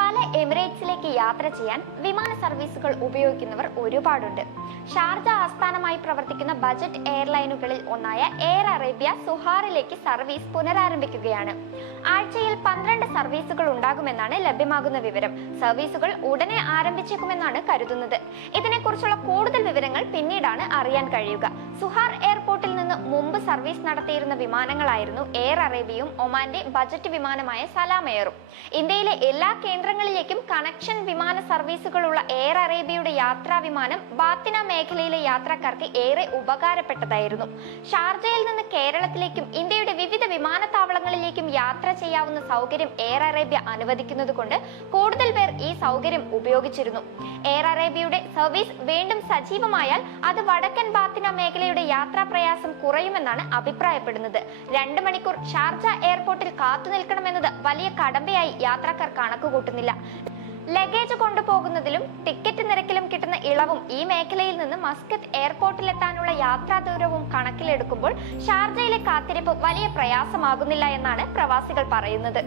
പല എമിറേറ്റ്സിലേക്ക് യാത്ര ചെയ്യാൻ വിമാന സർവീസുകൾ ഉപയോഗിക്കുന്നവർ ഒരുപാടുണ്ട്. ഷാർജ ആസ്ഥാനമായി പ്രവർത്തിക്കുന്ന ബജറ്റ് എയർലൈനുകളിൽ ഒന്നായ എയർ അറേബ്യ സുഹാറിലേക്ക് സർവീസ് പുനരാരംഭിക്കുകയാണ്. ആഴ്ചയിൽ 12 സർവീസുകൾ ഉണ്ടാകുമെന്നാണ് ലഭ്യമാകുന്ന വിവരം. സർവീസുകൾ ഉടനെ ആരംഭിച്ചേക്കുമെന്നാണ് കരുതുന്നത്. ഇതിനെക്കുറിച്ചുള്ള കൂടുതൽ വിവരങ്ങൾ പിന്നീടാണ് അറിയാൻ കഴിയുക. സുഹാർ എയർപോർട്ടിൽ നിന്ന് മുമ്പ് സർവീസ് നടത്തിയിരുന്ന വിമാനങ്ങളായിരുന്നു എയർ അറേബ്യയും ഒമാന്റെ ബജറ്റ് വിമാനമായ സലാം എയറും. ഇന്ത്യയിലെ എല്ലാ കേന്ദ്രങ്ങളിലേക്കും കണക്ഷൻ വിമാന സർവീസുകളുള്ള എയർ അറേബ്യയുടെ യാത്രാ വിമാനം ബാത്തിന മേഖലയിലെ യാത്രക്കാർക്ക് ഏറെ ഉപകാരപ്പെട്ടതായിരുന്നു. ഷാർജയിൽ നിന്ന് കേരളത്തിലേക്കും ഇന്ത്യയുടെ വിവിധ വിമാനത്താവളങ്ങളിലേക്കും യാത്ര ചെയ്യാവുന്ന സൗകര്യം എയർ അറേബ്യ അനുവദിക്കുന്നത് കൊണ്ട് കൂടുതൽ പേർ ഈ സൗകര്യം ഉപയോഗിച്ചിരുന്നു. എയർ അറേബ്യയുടെ സർവീസ് വീണ്ടും സജീവമായാൽ അത് വടക്കൻ ബാത്തിന മേഖലയുടെ യാത്രാ പ്രയാസം കുറയുമെന്നാണ് അഭിപ്രായപ്പെടുന്നത്. 2 മണിക്കൂർ ഷാർജ എയർപോർട്ടിൽ കാത്തു നിൽക്കണമെന്നത് വലിയ കടമ്പയായി യാത്രക്കാർ കണക്കുകൂട്ടുന്നില്ല. ലഗേജ് കൊണ്ടുപോകുന്നതിലും ടിക്കറ്റ് നിരക്കിലും കിട്ടുന്ന ഇളവും ഈ മേഖലയിൽ നിന്ന് മസ്കത്ത് എയർപോർട്ടിലെത്താനുള്ള യാത്രാ ദൂരവും കണക്കിലെടുക്കുമ്പോൾ ഷാർജയിലെ കാത്തിരിപ്പ് വലിയ പ്രയാസമാകുന്നില്ല എന്നാണ് പ്രവാസികൾ പറയുന്നത്.